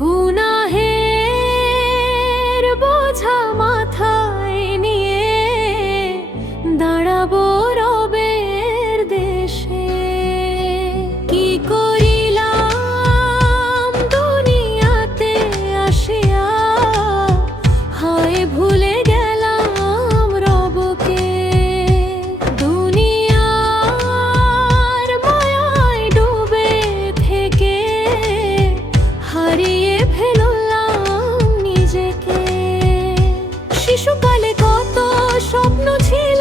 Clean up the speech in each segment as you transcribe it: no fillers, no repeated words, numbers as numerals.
গুনাহের বোঝা মাথায় নিয়ে দাঁড়াবো রবের দেশে। কি করিলাম দুনিয়াতে আসিয়া, হায় ভুলে গেলাম রবকে। দুনিয়ার মায়ায় ডুবে থেকে হারিয়ে ফেললাম নিজেকে। শিশুকালে কত স্বপ্ন ছিল,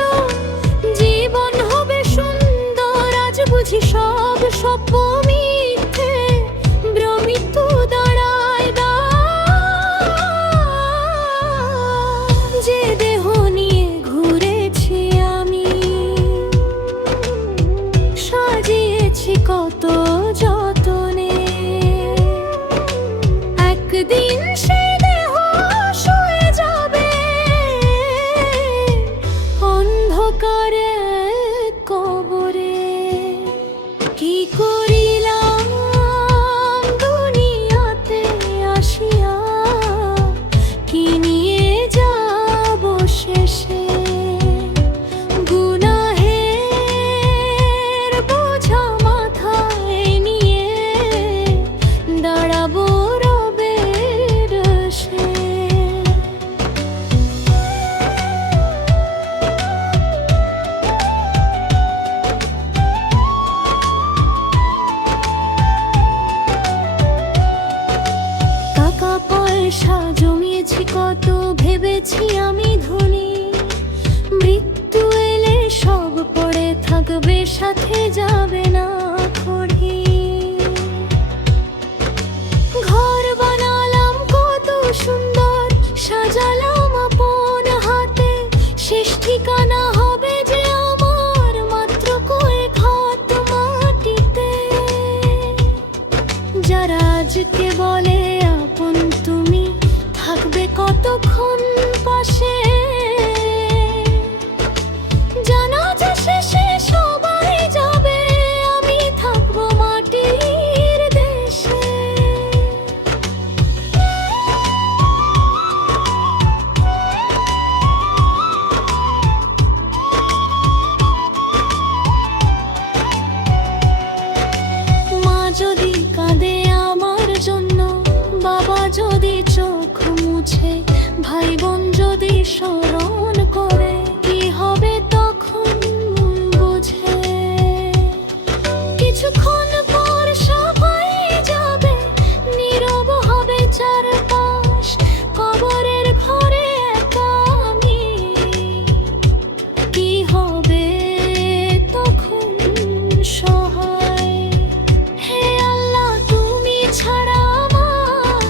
জীবন হবে সুন্দর, আজ বুঝি সব স্বপ্ন মিথ্যে, মৃত্যু দাঁড়ায় দাঁড়। যে দেহ নিয়ে ঘুরেছি আমি, সাজিয়েছি কত যতনে, একদিন সে দেহ শুয়ে যাবে অন্ধকারে কবরে। কি করিলাম দুনিয়াতে আসিয়া, কি নিয়ে যাব শেষে। গুনাহের বোঝা মাথায় নিয়ে দাঁড়াবো রবের দেশে। টাকা পয়সা জমিয়েছি কত, ভেবেছি আমি ধনী, মৃত্যু এলে সব পড়ে থাকবে, সাথে যাবে না খড়ি। ঘর বানালাম কত সুন্দর, সাজালাম আপন হাতে, শেষ ঠিকানা হবে যে আমার মাত্র কয়েক হাত মাটিতে। যারা আজকে বলে আপন তুমি, থাকবে কতক্ষণ পাশে। জানাজা শেষে সবাই যাবে, আমি থাকবো মাটির দেশে। মা যদি কাঁদে আমার জন্য, বাবা যদি চোখ মুছে, ভাই বোন যদি স্মরণ করে, কি হবে তখন মন বুঝে। কিছুক্ষণ পর সবাই যাবে, নীরব হবে চারপাশ, কবরের ঘরে একা আমি। কি হবে তখন সহায়। হে আল্লাহ, তুমি ছাড়া আমার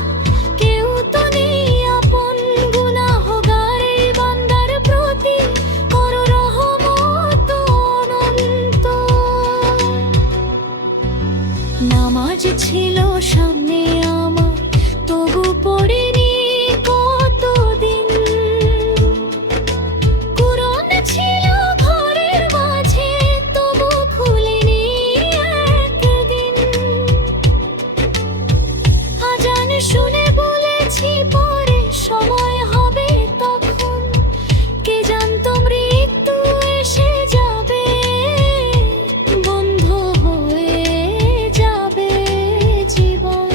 কেউ তো নেই আপন। গুনাহগার এই বান্দার প্রতি করো রহমত অনন্ত। নামাজ ছিল সামনে আমার, তবু পড়িনি কতদিন। কুরআন ছিল ঘরের মাঝে, তবু খুলিনি একদিন। আজান শুনে বলেছি পরে সময় হবে তখন, কে জানতো মৃত্যু এসে যাবে, বন্ধ হয়ে যাবে জীবন।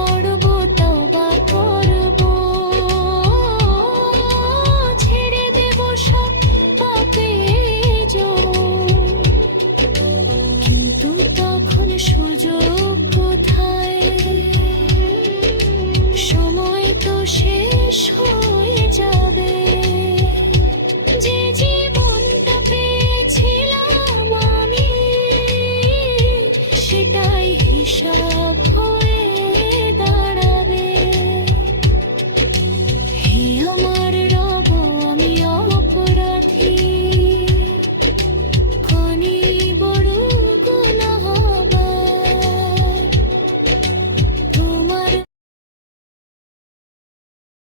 করব তওবা করব, ছেড়ে দেব সব পাপের জন্য। কিন্তু তখন সুযোগ কোথায়, সময় তো শেষ হয়ে